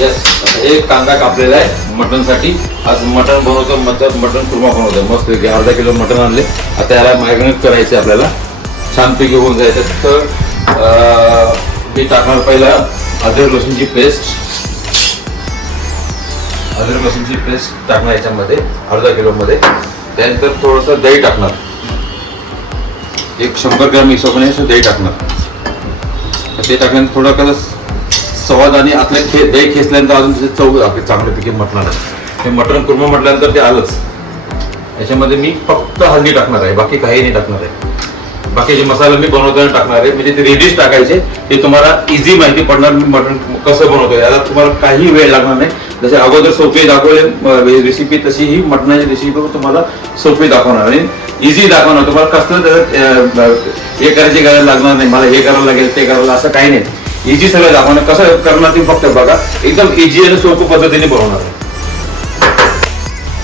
Yes हे कांदा कापलेला आहे मटनसाठी आज मटन बनवतो मटन मटन कुर्मा बनवतो मस्त पैकी अर्धा किलो मटन आणले. आता याला मॅरिनेट करायचे आपल्याला. छानपैकी होऊन जायचं तर मी टाकणार पहिला अद्रक लसूणची पेस्ट अद्रक लसूणची पेस्ट टाकणार याच्यामध्ये अर्धा किलोमध्ये. त्यानंतर थोडंसं दही टाकणार. एक शंभर ग्रॅम हिशोबाने असं दही टाकणार. ते टाकल्यानंतर थोडं कसं सवाद आणि आतल्या खे दही खेचल्यानंतर अजून त्याचे चव आपली चांगल्यापैकी मटणार आहे. ते मटण कुर्मा म्हटल्यानंतर ते आलंच. याच्यामध्ये मी फक्त हल्दी टाकणार आहे बाकी काही नाही टाकणार आहे. बाकीचे मसाले मी बनवताना टाकणार आहे म्हणजे ते रेडीच टाकायचे ते तुम्हाला इझी माहिती पडणार मी मटण कसं बनवतो याला तुम्हाला काही वेळ लागणार नाही. जसे अगोदर सोपे दाखवले रेसिपी तशी ही मटणाची रेसिपी तुम्हाला सोपी दाखवणार. आणि इझी दाखवणार. तुम्हाला कसलं हे करायची गरज लागणार नाही. मला हे करावं लागेल ते करावं असं काही नाही. इझी सगळं दाखवणं कसं करणार तुम्ही फक्त बघा. एकदम इझी आणि सोपं पद्धतीने बनवणार.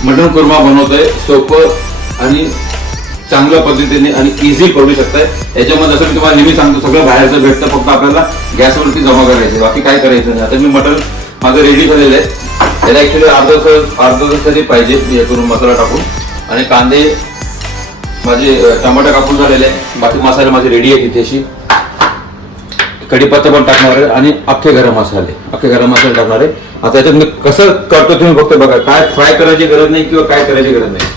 मटण कुर्मा बनवतोय सोपं आणि चांगल्या पद्धतीने आणि इझी करू शकताय. याच्यामध्ये जसं मी तुम्हाला नेहमी सांगतो सगळं बाहेरचं भेटतं फक्त आपल्याला गॅसवरती जमा करायचं. बाकी काय करायचं नाही. आता मी मटण माझं रेडी झालेलं आहे. त्याला ऍक्च्युली अर्धा तास अर्धा तास तरी पाहिजे. हे करून मसाला टाकून. आणि कांदे माझे टमाटर कापून झालेले आहे. बाकी मसाले माझे रेडी आहे तिथे कढीपत्ता पण टाकणार आहे आणि अख्खे गरम मसाले अख्खे गरम मसाले टाकणार आहे. आता याच्यात मी कसं करतो तुम्ही फक्त बघा. काय फ्राय करायची गरज नाही किंवा काय करायची गरज नाही.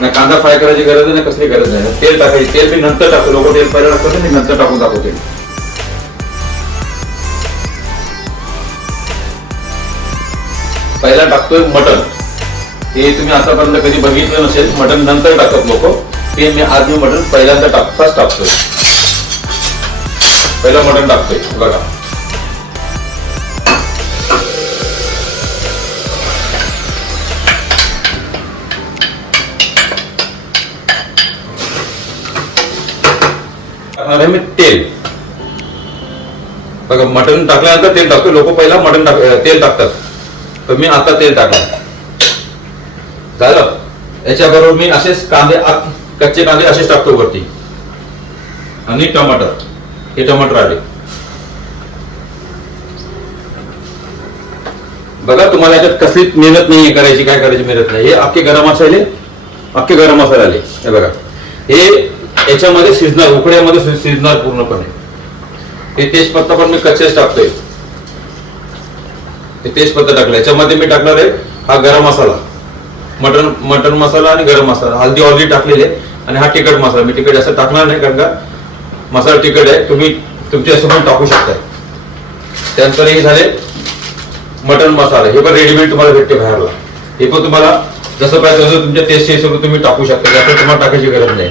ना कांदा फ्राय करायची गरज नाही ना कसली गरज नाही. तेल टाकायचे तेल मी नंतर टाकतो. लोक तेल पहिला टाकतो मी नंतर टाकून दाखवते. पहिला टाकतोय मटन हे तुम्ही आतापर्यंत कधी बघितलं नसेल. मटन नंतर टाकत लोक. ते मी आज मी मटन पहिल्यांदा टाक फर्स्ट टाकतोय. पहिलं मटण टाकतोय बघा. मी तेल. बघा मटण टाकल्यानंतर तेल टाकतो लोक पहिला मटण टाक तेल टाकतात. तर मी आता तेल टाकणार. झालं? याच्याबरोबर मी असेच कांदे कच्चे कांदे असेच टाकतो वरती. आणि टमाटर. हे टमाटर आले. बघा तुम्हाला याच्यात कसली मेहनत नाही करायची काय करायची मेहनत नाही. हे अख्खे गरम मसाले अख्खे गरम मसाले आले. हे बघा. हे याच्यामध्ये शिजणार उकड्यामध्ये शिजणार पूर्णपणे. हे तेजपत्ता पण मी कच्चेच टाकतोय. हे तेजपत्ता टाकला याच्यामध्ये मी टाकणार आहे हा गरम मसाला. मटन मटन मसाला आणि गरम मसाला. हल्दी ऑलरेडी टाकलेली आहे आणि हा तिखट मसाला. मी तिखट जास्त टाकणार नाही कारण का मसाला तिखट आहे तुम्ही तुमच्या हिशोबाने टाकू शकताय. त्यानंतर हे झाले मटन मसाला. हे पण रेडीमेड तुम्हाला भेटते बाहेरला. हे पण तुम्हाला जसं पाहिजे तसं तुमच्या टेस्ट हिशोबाने तुम्ही टाकू शकता. त्यात तुम्हाला टाकायची गरज नाही.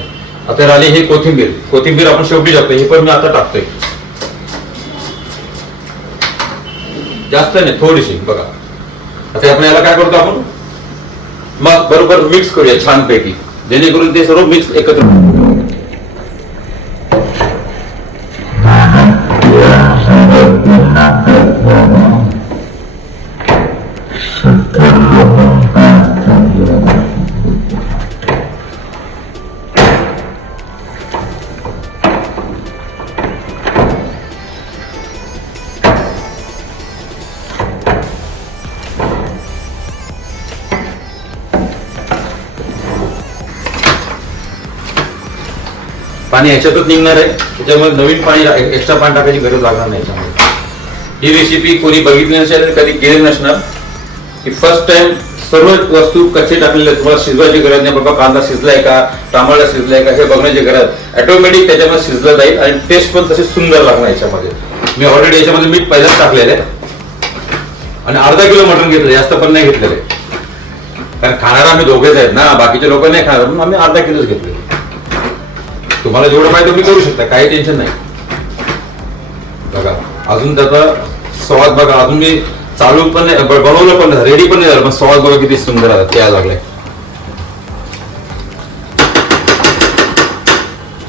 आता राहिली हे कोथिंबीर. कोथिंबीर आपण शेवटी टाकतो हे पण मी आता टाकतोय. जास्त नाही थोडीशी. बघा. आता आपण याला काय करतो आपण? मग बरोबर मिक्स करूया छानपैकी. जेणेकरून ते सर्व मिक्स एकत्र पाणी याच्यातच निघणार आहे. त्याच्यामध्ये नवीन पाणी एक्स्ट्रा पाणी टाकायची गरज लागणार नाही याच्यामध्ये ही रेसिपी कोणी बघितली नसेल कधी केली नसणार की फर्स्ट टाइम सर्व वस्तू कच्चे टाकलेले तुम्हाला शिजवायची गरज नाही. बाबा कांदा शिजलाय का? टमाटा शिजलाय का? हे बघण्याची गरज. ऑटोमॅटिक त्याच्यामध्ये शिजलं जाईल आणि टेस्ट पण तशी सुंदर लागणार याच्यामध्ये. मी ऑलरेडी याच्यामध्ये मीठ पहिल्याच टाकलेलं आहे. आणि अर्धा किलो मटण घेतलं जास्त पण नाही घेतलेलं आहे. कारण खाणारा आम्ही दोघेच आहेत ना. बाकीचे लोक नाही खाणार. म्हणून आम्ही अर्धा किलोच घेतले. तुम्हाला जेवढं पाहिजे तुम्ही करू शकता काही टेन्शन नाही. बघा अजून त्याचा स्वाद बघा अजून मी चालू पण नाही बनवलं पण रेडी पण नाही झालं पण स्वाद बघा किती सुंदर आहे त्या लागलाय.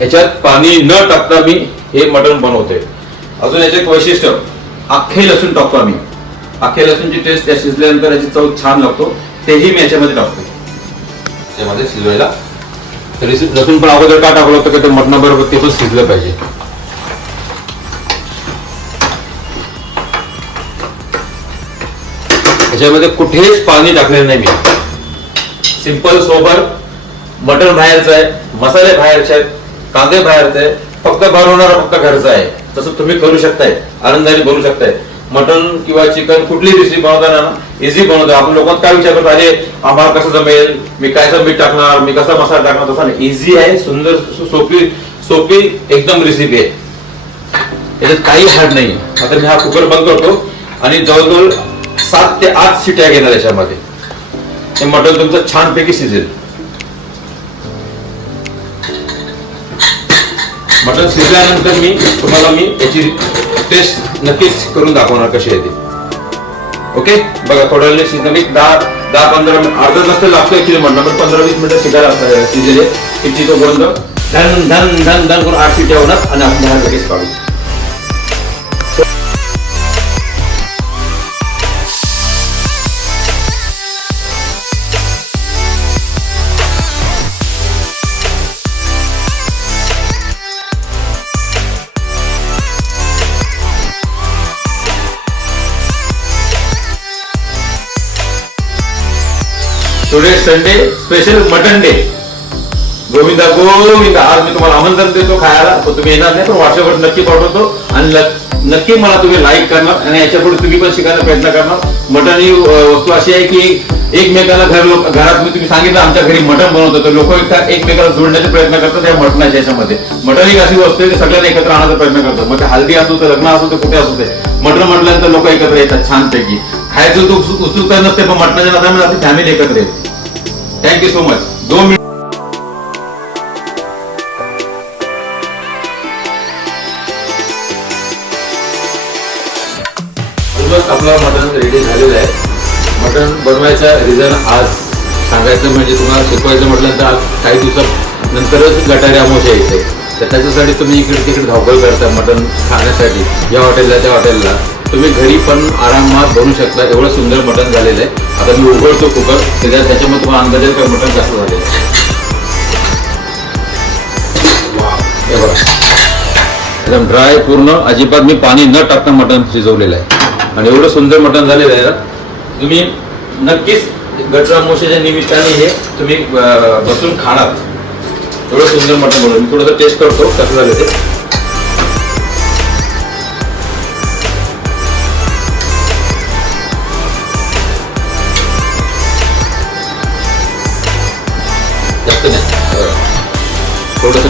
याच्यात पाणी न टाकता मी हे मटण बनवतोय. अजून याचे एक वैशिष्ट्य अख्खे लसूण टाकतो आम्ही. अख्खे लसूणची टेस्ट त्या शिजल्यानंतर याची चव छान लागतो तेही मी याच्यामध्ये टाकतो. याच्यामध्ये शिजवायला लसूण पण अगोदर का टाकलं होतं की ते मटणाबरोबर ते पण शिजलं पाहिजे. त्याच्यामध्ये कुठेच पाणी टाकलेलं नाही मी. सिंपल सोबर मटण बाहेरचं आहे मसाले बाहेरचे आहेत कांदे बाहेरचे आहे फक्त भरवणारा फक्त घरचा आहे. तसं तुम्ही करू शकताय आनंदाने भरू शकताय. मटन किंवा चिकन कुठली रेसिपी बनवताना ना इझी बनवतो. आपण लोकांना काय विचार करतो अरे आम्हाला कसं जमेल? मी कायचं मीठ टाकणार? मी कसा मसाला टाकणार? तसा नाही. इझी आहे. सुंदर सोपी सोपी एकदम रेसिपी आहे. याच्यात काही हार्ड नाही आता मी हा कुकर बंद करतो आणि जवळजवळ सात ते आठ शिट्या घेणार याच्यामध्ये. हे मटण तुमचं छानपैकी शिजेल. मटण शिजल्यानंतर मी तुम्हाला मी याची टेस्ट नक्कीच करून दाखवणार कशी आहे ती. ओके बघा थोड्या वेळ शिजलं. मी दहा दहा पंधरा मिनिट अर्धा तास तर लागतो ऍक्च्युली म्हणणं पण पंधरा वीस मिनिटं शिजायला शिजले किती तोपर्यंत धन धन धन धन करून आठ शिट्या होणार आणि आपण लगेच काढू. Today Sunday special mutton day Govinda Govinda आज मी तुम्हाला आमंत्रण देतो खायला पण तुम्ही येणार नाही पण व्हॉट्सअपवर नक्की पाठवतो. आणि नक्की मला तुम्ही लाईक करणार आणि याच्यापुढे तुम्ही पण शिकायला प्रयत्न करणार. मटन ही वस्तू अशी आहे की एकमेकाला घर लोक घरात मी तुम्ही सांगितलं आमच्या घरी मटण बनवतो तर लोक एकमेकाला जोडण्याचा प्रयत्न करतात या मटणाच्या याच्यामध्ये. मटण एक अशी वस्तू आहे की सगळ्यांना एकत्र आणायचा प्रयत्न करतात. मग ते हल्दी असू तर लग्न असो तर कुठे असू ते मटण म्हटल्यानंतर लोक एकत्र येतात छानपैकी. खायचं तो उत्सुकता नसते पण मटणाच्या आता आपली फॅमिली एकत्र येते. थँक्यू सो मच दोन मिनिट. आपला मटण रेडी झालेलं आहे. मटण बनवायचा रिझन आज सांगायचं म्हणजे तुम्हाला शिकवायचं म्हटलं तर आज काही दिवसात नंतरच गटारी अमोशा येते. तर त्याच्यासाठी तुम्ही इकडे तिकडे धावपळ करता मटण खाण्यासाठी या हॉटेलला त्या हॉटेलला तुम्ही घरी पण आरामात बनवू शकता. एवढं सुंदर मटण झालेलं आहे. आता मी उघडतो कुकर. त्याच्यामुळे तुम्हाला अंदाज येईल का मटण जास्त झालेलं आहे. हे बघा. एकदम ड्राय पूर्ण. अजिबात मी पाणी न टाकता मटण शिजवलेलं आहे. आणि एवढं सुंदर मटण झालेलं आहे तुम्ही नक्कीच गटरामोशीच्या निमित्ताने हे तुम्ही बसून खाणार. एवढं सुंदर मटण बनवलं. मी थोडंसं टेस्ट करतो कसं झालं ते.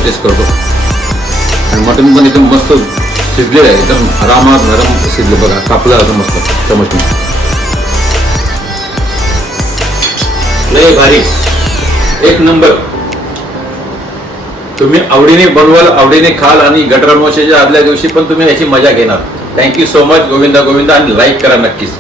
टेस्ट करतो. आणि मटण पण एकदम मस्त शिजलेलं आहे. एकदम आरामात नरम शिजले बघा. कापलं असं मस्त टमाटर लय भारी. एक नंबर. तुम्ही आवडीने बनवाल आवडीने खाल आणि गटरामोशाच्या आदल्या दिवशी पण तुम्ही याची मजा घेणार. Thank you so much Govinda Govinda. आणि लाईक करा नक्कीच.